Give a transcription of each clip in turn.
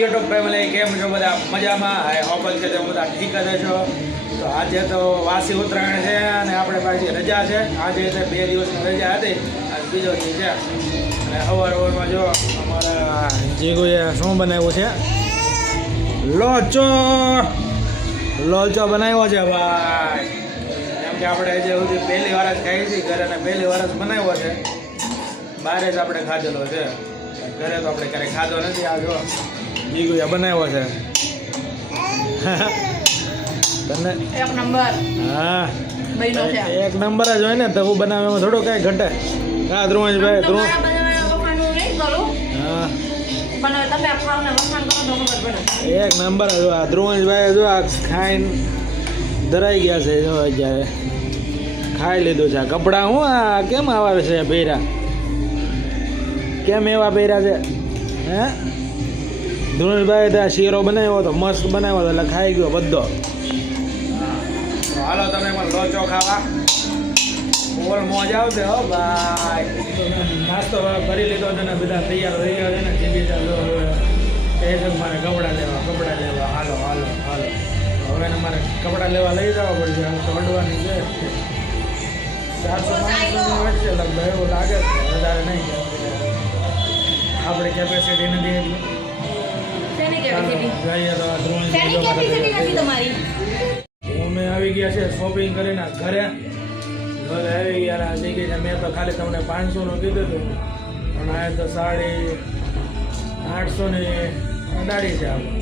YouTube family કેમ છો બધા? મજામાં? આઈ હોપ કે તમે બધા ઠીક જ છો તો આજે તો વાસી ઉત્તરાયણ છે અને આપણે પાછી રજા છે. આજે એટલે બે દિવસની રજા હતી. અને બીજો દિવસ છે, અને સવાર સવારમાં જો અમારા જીગુએ શું બનાવ્યું છે? લોચો! લોચો બનાવ્યો છે, ભાઈ. કેમ કે આપણે જે સુધી પહેલી વાર જ ખાઈ હતી, ઘરે અને પહેલી વાર જ બનાવ્યો છે. બહાર જ આપણે ખાધેલો છે. ઘરે તો આપણે ક્યારેય ખાધો નથી, આ જીગુએ બનાવ્યો છે. તને? એક નંબર. હા. એક નંબર જ હોય ને તો હું બનાવવામાં થોડું કાંઈ ઘટે. હા ધ્રુવંશભાઈ ધ્રુવ. હા. એક નંબર જો આ ધ્રુવંશભાઈ જો આ ખાઈને ધરાઈ ગયા છે જો અત્યારે. ખાઈ લીધું છે. આ કપડાં હું આ કેમ આવા છે પહેર્યા કેમ એવા પહેર્યા છે? હે? ધ્રુવંશભાઈ ત્યાં શીરો બનાવ્યો હતો મસ્ત બનાવ્યો હતો એટલે ખાઈ ગયો બધો. હાલો તમે પણ લોચો ખાવા. ઓવર મોજ આવશે હો ભાઈ. નાસ્તો કરી લીધો છે ને બધા તૈયાર થઈ ગયા છે ને જીવી ચાલો કહે છે મારે કપડાં લેવા કપડાં લેવા. હાલો હાલો હાલો. હવે ને મારે કપડાં લેવા લઈ જવા પડશે. તો અડવાની છે. ચારસો પાંચસો વધશે લગભગ એવું લાગે વધારે નહીં. આપણે કેપેસિટી નથી એટલી. અમે આવી ગયા છે શોપિંગ કરીને ઘરે ઘરે આવી ગયા આ જગ્યાએ છે. મેં તો ખાલી તમને પાંચસો નું કીધું હતું પણ આ તો સાડી આઠસો ની અડાડી છે આપણે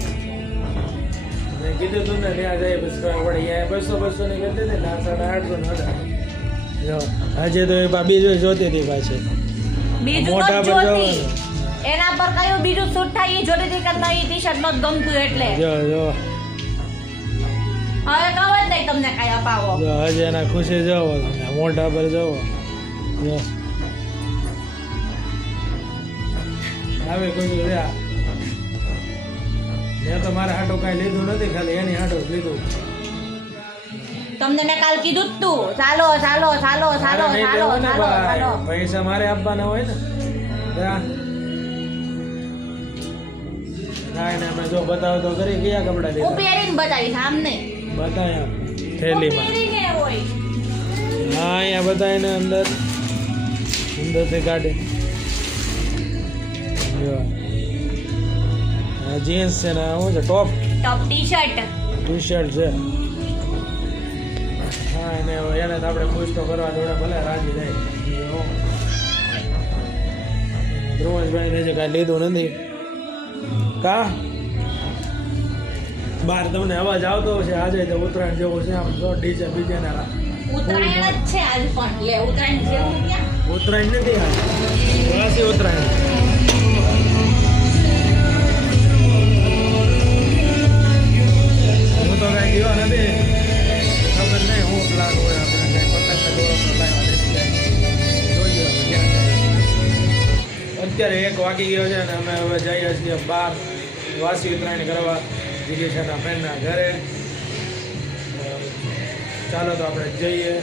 મેં કીધું હતું ને ત્યાં જઈએ ખબર અહીંયા બસો બસો ની કહેતી હતી ને સાડા આઠસો ની અડાડી જો આજે તો એ બીજું જોતી હતી પાછી મોટા પર જવાનું. એના પર કયું બીજું સૂટ થાય એ જોતી હતી કરતા એ ટી શર્ટમાં ગમતું એટલે. જો જો. હવે કહો જ નહીં તમને કઈ અપાવો. જો હજી એના ખુશી જવો તમે મોઢા પર જવો. જો. આવે કોઈ રહ્યા મેં તો મારા હાટો કાંઈ લીધું નથી ખાલી એની હાટો લીધું. તમને મેં કાલ કીધું જ તું. ચાલો ચાલો ચાલો ચાલો ચાલો ચાલો પૈસા મારે આપવાના હોય ને. જા. કાંઈ ને અમે જો બતાવો તો કરી કયા કપડા હું લીધા? પહેરીને બતાવીશ આમ નહીં. બતાવ્યા હું થેલીમાં. પહેરીને હોય. હા અહીંયા બતાવીને અંદર અંદરથી કાઢે. જો. જીન્સ છે ને શું છે top top T shirt T shirt છે. હા એને એને તો આપણે ખુશ તો કરવા જોડે ભલે રાજી થાય. ધ્રુવંશભાઈને જે કાંઈ લીધું નથી. કા? બહાર તમને અવાજ આવતો હશે. આજે તો ઉત્તરાયણ જેવો છે. આમ જો ડીજે બીજે ના ઉત્તરાયણ જ છે આજ પણ. લે ઉત્તરાયણ જેવું ક્યાં? ઉત્તરાયણ નથી આ વાસી ઉત્તરાયણ. વાગી ગયો છે અને અમે હવે જઈએ છીએ બહાર વાસી ઉત્તરાયણ કરવા. જીગીશાના ફ્રેન્ડના ઘરે. ચાલો તો આપણે જઈએ.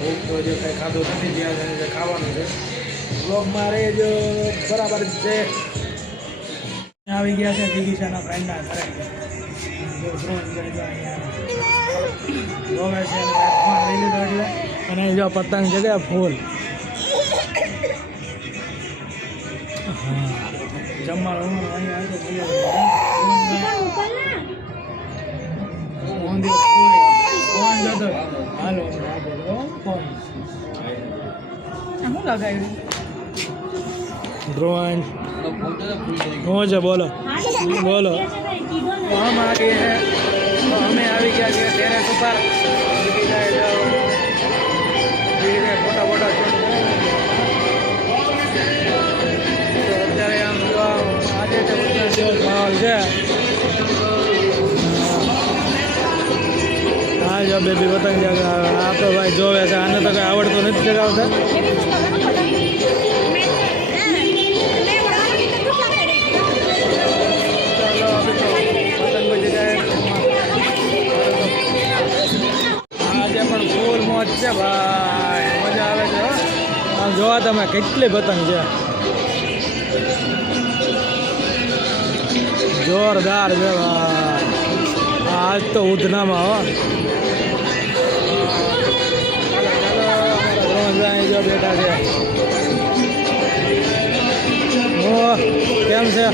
ભૂખ તો જે કંઈ ખાધું નથી જ્યાં જે ખાવાનું છે. બ્લોગમાં રહે જો બરાબર છે. આવી ગયા છે જીગીશાના ફ્રેન્ડના ઘરે. અને જો પતંગ છે ફૂલ. જમવાનું હાલો શું લગાવ્યું ડ્રોઈંગ શું છે બોલો બોલો અમે આવી ગયા છીએ ટેરેસ ઉપર માહોલ છે. હા, જો બેબી પતંગ જગાવે આ તો ભાઈ જોવે છે. આને તો કઈ આવડતું નથી જગાવતા આજે પણ ફૂલ મોજ છે, ભાઈ. મજા આવે છે જોવા તમે કેટલી પતંગ છે જોરદાર છે આજ તો ઉધનામાં, હો. બેઠા છે. કેમ છે?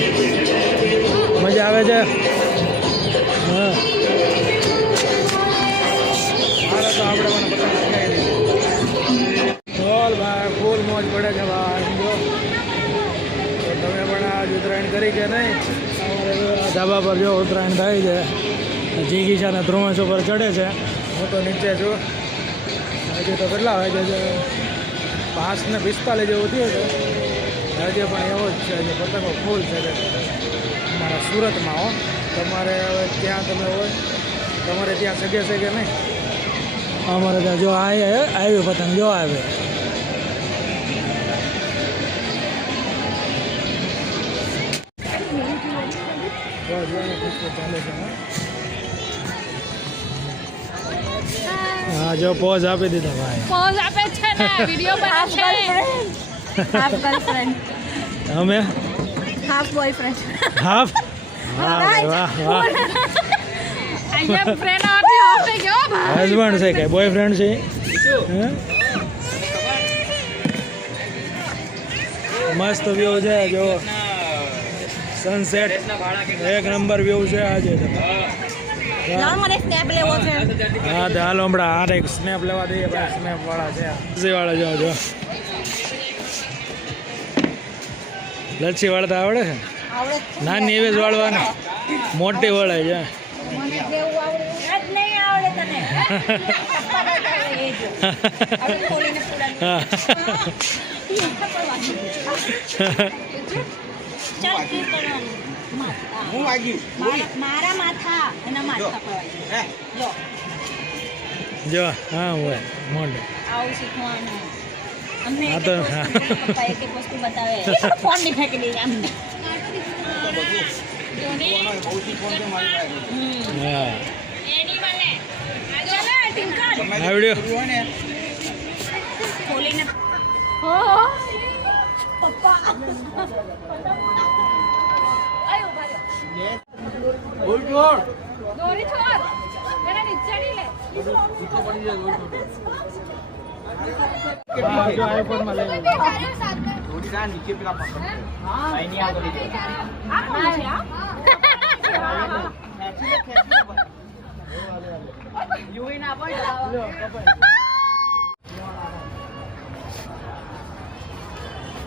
મજા આવે છે? હા. બોલ ભાઈ, ફૂલ મોજ પડે છે ભાઈ. તમે પણ આજ ઉત્તરાયણ કરી કે નહીં? ધાબા પર જો ઉત્તરાયણ થાય છે જીગીશાના ધ્રુવંશ ઉપર ચડે છે. હું તો નીચે છું. હજી તો કેટલા વાગે છે પાંચ ને પિસ્તાલીસ જેવું થયું છે. હજી પણ એવો જ છે, જે પતંગો ફૂલ છે. મારા સુરતમાં હો. તમારે હવે ત્યાં તમે હોય, તમારે ત્યાં સગે છે કે નહીં. અમારે ત્યાં જો આવી પતંગ જો આવે. હા જો પોઝ આપી દીધા ભાઈ. પોઝ આપે છે ને વિડિયો હાફ છે. હાફ ગર્લફ્રેન્ડ અમે? હાફ બોયફ્રેન્ડ હાફ વાહ વાહ વાહ. અહીંયા ફ્રેન્ડ આથી હાફ ગયો ભાઈ. હસબન્ડ છે કે બોયફ્રેન્ડ છે? મસ્ત વ્યૂ છે જો સનસેટ એક નંબર વ્યૂ છે આજે. હા તો હાલો હમણાં હારે એક સ્નેપ લેવા દઈએ સ્નેપ વાળા છે. વાળા જો જો. લચ્છી વાળતા આવડે છે. નાની એવી જ વાળવાની. મોટી વળે છે. હા. કરવાનું. હું વાગ્યું? મારા માથા એના માથા પર જો. જો હા હોય મોઢે. આવું શીખવાનું. અમને હા તો- એક એક એક વસ્તુ બતાવે. ફોનની ફેંકી દઈએ અમને હા એનિમલ ચાલે ટિંકર આવડ્યો પપ્પા આયો ભાઈ દોરી છોડ એને નીચે નહીં લે હા, પડી જાય લઈ લો. આ કોણ છે આ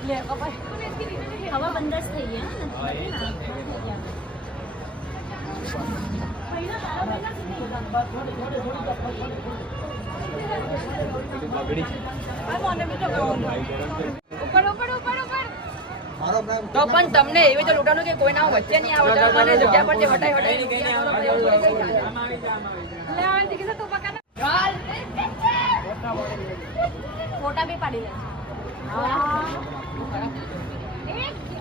લે કપાઈ હવા બંધ જ થઈ ગયા ને બંધ થઈ ગયા ઉપર ઉપર ઉપર ઉપર તો પણ તમને એવી તો લૂંટાનું કે કોઈના વચ્ચે નહીં આવડતા મને જગ્યા પર જે વટાઈ કઈ પકડ ફોટા બી પાડી લે.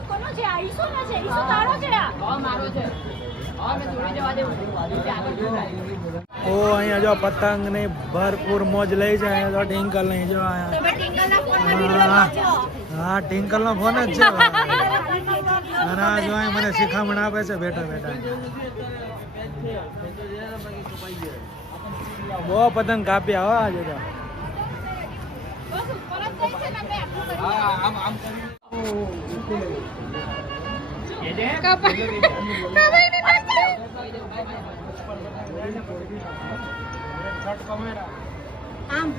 કોનો છે? આઈસો ના છે? ઈસુ તારો છે? આ મારો છે. ઓ અહીંયા જો પતંગની ભરપૂર મોજ લઈ છે અહીંયા જો ટિંકલ નહીં જો હા. ટિંકલ નો ફોન જ છે. અને આ જો મને શિખામણ આપે છે બેઠા બેઠા. બહુ પતંગ કાપ્યા હો આજે તો. ને કપાઈ ની આમ.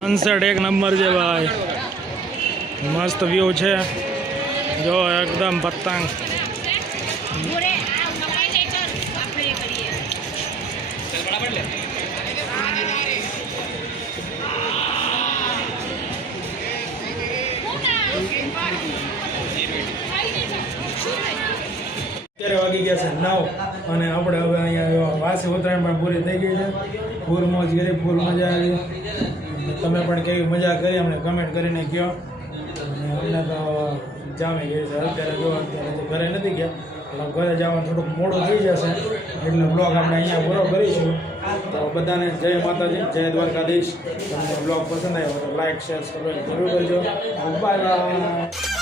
સનસેટ એક નંબર છે ભાઈ. મસ્ત વ્યૂ છે. જો એકદમ પતંગ. અત્યારે વાગી ગયા છે નવ અને આપણે હવે અહીંયા વાસી ઉત્તરાયણ પણ પૂરી થઈ ગઈ છે. ફૂલ મોજ કરી, ફૂલ મજા આવી. તમે પણ કેવી મજા કરી અમને કમેન્ટ કરીને કહો અમને તો જામી ગઈ છે. અત્યારે જો અત્યારે ઘરે નથી ગયા. ઘરે જવાનું થોડુંક મોડું થઈ જશે. એટલે બ્લોગ આપણે અહીંયા પૂરો કરીશું. તો બધાને જય માતાજી, જય દ્વારકાધીશ. તમને બ્લોગ પસંદ આવ્યો તો લાઈક શેર સબસ્ક્રાઈબ જરૂર કરજો. બાય.